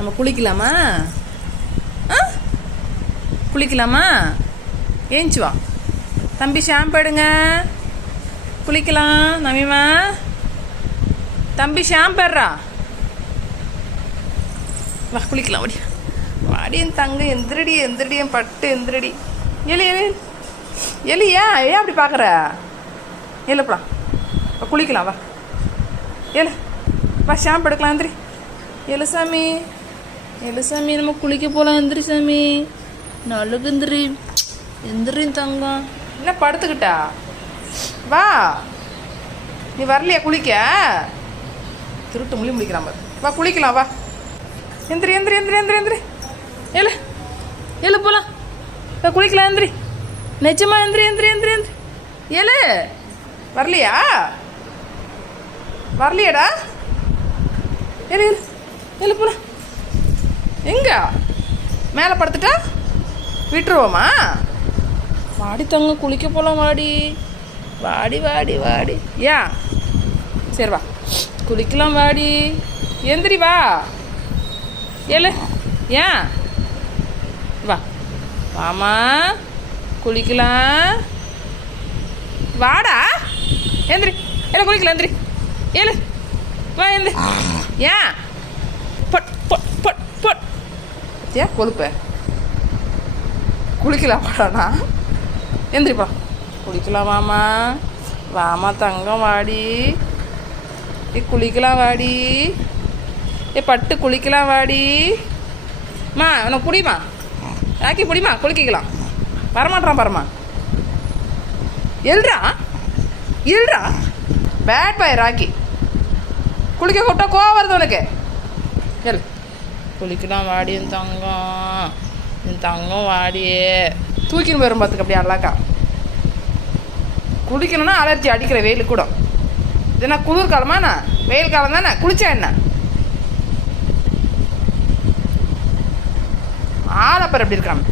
நம்ம குளிக்கலாமா? குளிக்கலாமா? ஏஞ்சி வா தம்பி, ஷாம்பு எடுங்க, குளிக்கலாம். நமிமா தம்பி, ஷாம்பு எடுறா, வா குளிக்கலாம். வாடி வாடியன் தங்க, எந்திரடி எந்திரடி, என் பட்டு எந்திரடி. எலி எலி எலியா, ஏன் அப்படி பார்க்குற? எழுப்பா, குளிக்கலாம் வா. ஏழு வா, ஷாம்பு எடுக்கலாம். எந்திரி எழு சாமி, எழு சாமி, நம்ம குளிக்க போகலாம். எந்திரி சாமி, நல்லது எந்திரி எந்திரி தங்கம். என்ன படுத்துக்கிட்டா? வா, நீ வரலையா குளிக்க? திருட்டு முழி முடிக்கிறான் பாரு. வா குளிக்கலாம் வா. எந்திரி எந்திரி எந்திரி எந்திரி எந்திரி, எழு எழு போகலாம். வா குளிக்கலாம். எந்திரி, நிஜமா எந்திரி எந்திரி எந்திரி எந்திரி, எழு. வரலையா? வரலையாடா? எழு எழு எழு போகலாம். எங்க மேலே படுத்துட்டா விட்டுருவோமா? வாடி தங்க, குளிக்க போகலாம். வாடி வாடி வாடி வாடி. ஏன் சரி வா குளிக்கலாம். வாடி எந்திரி வா. ஏழு ஏன் வா, வாமா குளிக்கலாம். வாடா, எந்திரி, ஏழு குளிக்கலாம். எந்திரி ஏழு வா, எந்திரி. ஏன் பட் பட் பட் பட் ஏன் கொழுப்ப? குளிக்கலாம் வாடாண்ணா. எந்திரிப்பா, குளிக்கலாம். வாமா வாமா தங்கம், வாடி குளிக்கலாம். வாடி பட்டு குளிக்கலாம். வாடி மா, உனக்கு பிடிமா? ராக்கி பிடிமா? குளிக்கலாம். வரமாட்டான் பாருமா. எழுறா எழுறா, பேட் பாய் ராக்கி. குளிக்க கூப்பிட்டா கோவம் வருது உனக்கு. எல் குளிக்கலாம். வாடி என் தங்கம், என் தங்கம் வாடியே. தூக்கின்னு வரும் பார்த்துக்க அப்படியே அல்லாக்கா. குளிக்கணும்னா அலர்ஜி அடிக்கிற வெயில் கூட. இது என்ன குளிர் காலமா? என்ன வெயில் காலம் தானே? குளிச்சா என்ன ஆளப்பர் எப்படி இருக்காங்க?